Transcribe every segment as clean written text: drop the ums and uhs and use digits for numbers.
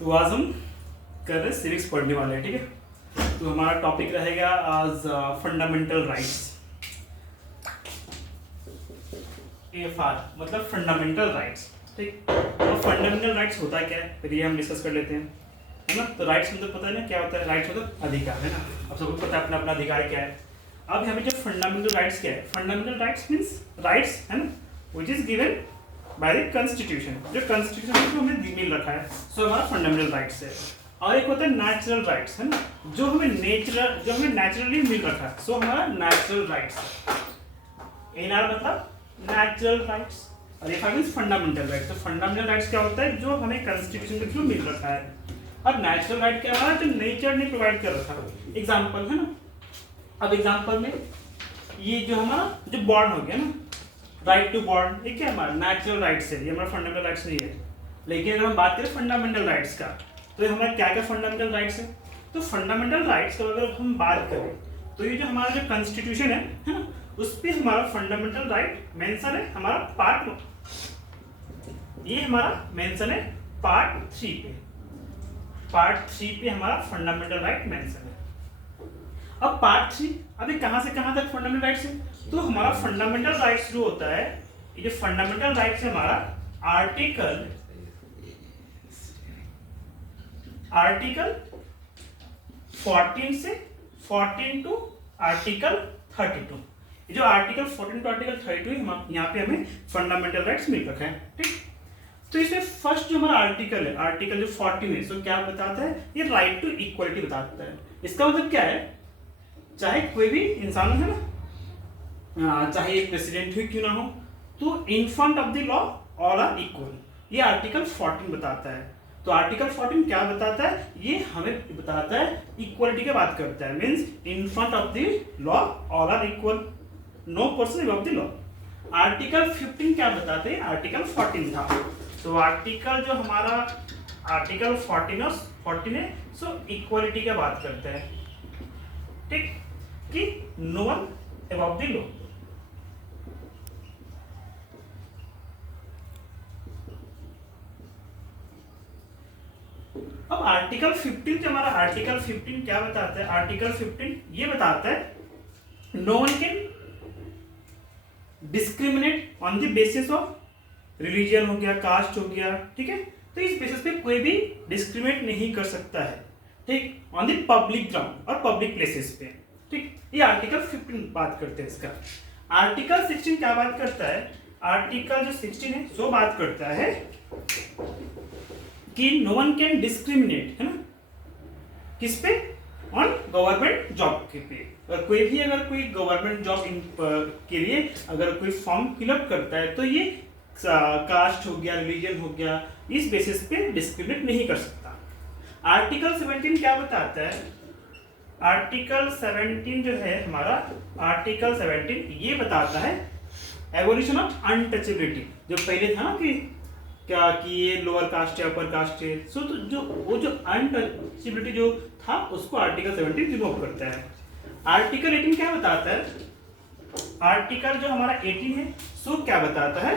तो आज हम कर रहे सिविक्स पढ़ने वाले हैं, ठीक है। तो हमारा टॉपिक रहेगा आज फंडामेंटल राइट्स। AFR मतलब फंडामेंटल राइट्स, ठीक। तो फंडामेंटल राइट्स होता है क्या है, फिर ये हम डिस्कस कर लेते हैं, है ना। तो राइट्स मतलब पता है ना क्या होता है, राइट्स मतलब अधिकार, है ना। अब सबको पता है अपना अपना अधिकार क्या है। अब यहाँ पे जो फंडामेंटल राइट्स क्या है, फंडामेंटल राइट्स मीन्स राइट्स, है ना, which is given by the constitution. जो कॉन्स्टिट्यूशन को हमें मिल रखा है, सो हमारा फंडामेंटल राइट्स है। और एक होता है नेचुरल राइट्स, है ना, जो हमें नेचुरली मिल रखा है, सो हमारा नेचुरल राइट्स। एनआर मतलब नेचुरल राइट्स और एफआर मींस फंडामेंटल राइट्स। तो फंडामेंटल राइट्स क्या होता है, जो हमें कॉन्स्टिट्यूशन के थ्रू मिल रखा है। और नेचुरल राइट क्या हमारा जो नेचर ने प्रोवाइड कर रखा है। एग्जांपल है ना, अब एग्जांपल में ये जो हमारा जो बॉर्न हो गया ना, राइट टू बॉर्न, ये क्या हमारा नेचुरल राइट्स है, ये हमारा फंडामेंटल राइट्स नहीं है। लेकिन अगर हम बात करें फंडामेंटल राइट्स का, तो ये हमारा क्या क्या फंडामेंटल राइट्स है। तो फंडामेंटल राइट्स का अगर हम बात करें, तो ये जो हमारा जो कॉन्स्टिट्यूशन है ना, उस पर हमारा फंडामेंटल राइट मेंशन है हमारा पार्ट, ये हमारा मेंशन है पार्ट 3 पे। पार्ट 3 पे हमारा फंडामेंटल राइट मेंशन है। अब पार्ट 3 अभी कहां से कहां तक फंडामेंटल राइट्स है। तो हमारा फंडामेंटल राइट्स जो होता है, ये जो फंडामेंटल राइट्स है हमारा आर्टिकल 14 से 14 टू आर्टिकल 32। ये जो आर्टिकल 14 टू आर्टिकल 32 यहाँ पे हमें फंडामेंटल राइट्स मिल रखा है, ठीक। तो इसमें फर्स्ट जो हमारा आर्टिकल है, आर्टिकल जो 14 है, सो क्या बताता है, ये राइट टू इक्वलिटी बताता है। इसका मतलब क्या है, चाहे कोई भी इंसान है ना, चाहे एक प्रेसिडेंट ही क्यों ना हो, तो in front of the law all are equal, ये आर्टिकल 14 बताता है। तो आर्टिकल 14 क्या बताता है, ये हमें बताता है इक्वलिटी की बात करता है, means in front of the law all are equal, no person above the law. Article 15 क्या बताते हैं, आर्टिकल 14 था। तो आर्टिकल जो हमारा आर्टिकल 14 है, सो इक्वलिटी की बात करता है, ठीक, कि no one above the law. अब आर्टिकल 15 जो हमारा आर्टिकल 15 क्या बताता है, आर्टिकल 15 ये बताता है no one can discriminate on the basis of religion हो गया, कास्ट हो गया, ठीक है। तो इस बेसिस पे कोई भी डिस्क्रिमिनेट नहीं कर सकता है, ठीक, ऑन द पब्लिक ग्राउंड और पब्लिक प्लेसेस पे, ठीक। ये आर्टिकल 15 बात करते हैं इसका। आर्टिकल 16 क्या बात करता है, आर्टिकल जो 16 है सो बात करता है कि नो वन कैन डिस्क्रिमिनेट, है ना, किस पे, ऑन गवर्नमेंट जॉब के पे। और कोई भी अगर कोई गवर्नमेंट जॉब के लिए अगर कोई फॉर्म फिलअप करता है, तो ये कास्ट हो गया, रिलीजन हो गया, इस बेसिस पे डिस्क्रिमिनेट नहीं कर सकता। आर्टिकल 17 क्या बताता है, आर्टिकल 17 जो है हमारा, आर्टिकल 17 ये बताता है एवोल्यूशन ऑफ अनटचेबिलिटी। जो पहले था ना कि क्या कि ये लोअर कास्ट है, अपर कास्ट है, सो तो जो वो जो अनटचेबिलिटी जो था, उसको आर्टिकल 17 रिमूव करता है। आर्टिकल 18 क्या बताता है, आर्टिकल जो हमारा 18 है, सो क्या बताता है,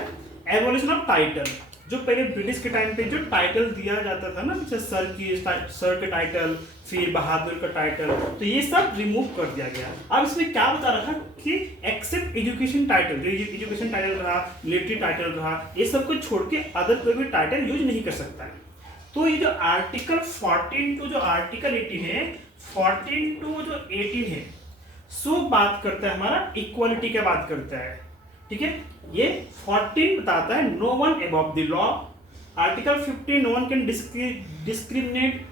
एवोल्यूशन ऑफ टाइटल। जो पहले ब्रिटिश के टाइम पे जो टाइटल दिया जाता था ना, जैसे सर के टाइटल, फिर बहादुर का टाइटल, तो ये सब रिमूव कर दिया गया। अब इसमें क्या बता रखा कि एक्सेप्ट एजुकेशन टाइटल, जो एजुकेशन टाइटल रहा, मिलिट्री टाइटल रहा, ये सब को छोड़ के अदर कोई भी टाइटल यूज नहीं कर सकता है। तो ये जो आर्टिकल 14 टू जो आर्टिकल 18 है, 14 टू जो 18 है, सो बात करता है हमारा इक्वालिटी का बात करता है, ठीक है। ये 14 बताता है no one above the law. Article 15 no one can discriminate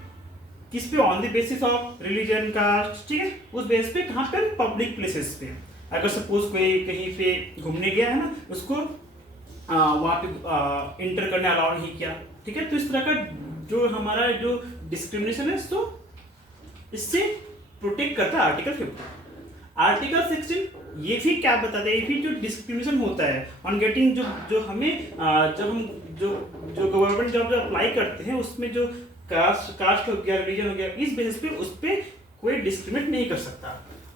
किस पे, on the basis of religion, caste, ठीक है, उस बेस पे कहाँ पे, पब्लिक प्लेसेस पे। अगर सपोज कोई कहीं पे घूमने गया है ना, उसको वहाँ पे इंटर करने अलाउ नहीं किया, ठीक है। तो इस तरह का जो हमारा जो डिस्क्रिमिनेशन है, सो इससे प्रोटेक्ट करता है आर्टिकल 15। आर्टिकल 16 ये भी क्या बताता है, ये भी जो डिस्क्रिमिनेशन होता है ऑन गेटिंग, जो हमें जब हम जो गवर्नमेंट जॉब जो अप्लाई करते हैं, उसमें जो कास्ट हो गया, रिलीजन हो गया, इस बेसिस पे उस पर कोई डिस्क्रिमिनेट नहीं कर सकता।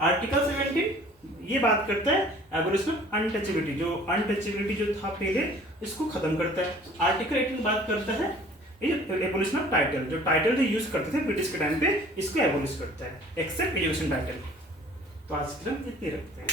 आर्टिकल 17 ये बात करता है एबोलिशन ऑफ अनटचेबिलिटी, जो अनटचेबिलिटी जो था पहले, इसको खत्म करता है। आर्टिकल 18 बात करता है एबोलिशन ऑफ टाइटल, जो टाइटल जो यूज करते थे ब्रिटिश के टाइम पे, इसको एबोलिश करता है, एक्सेप्ट एजुकेशन टाइटल। तो आज के लिए इतने रखते हैं।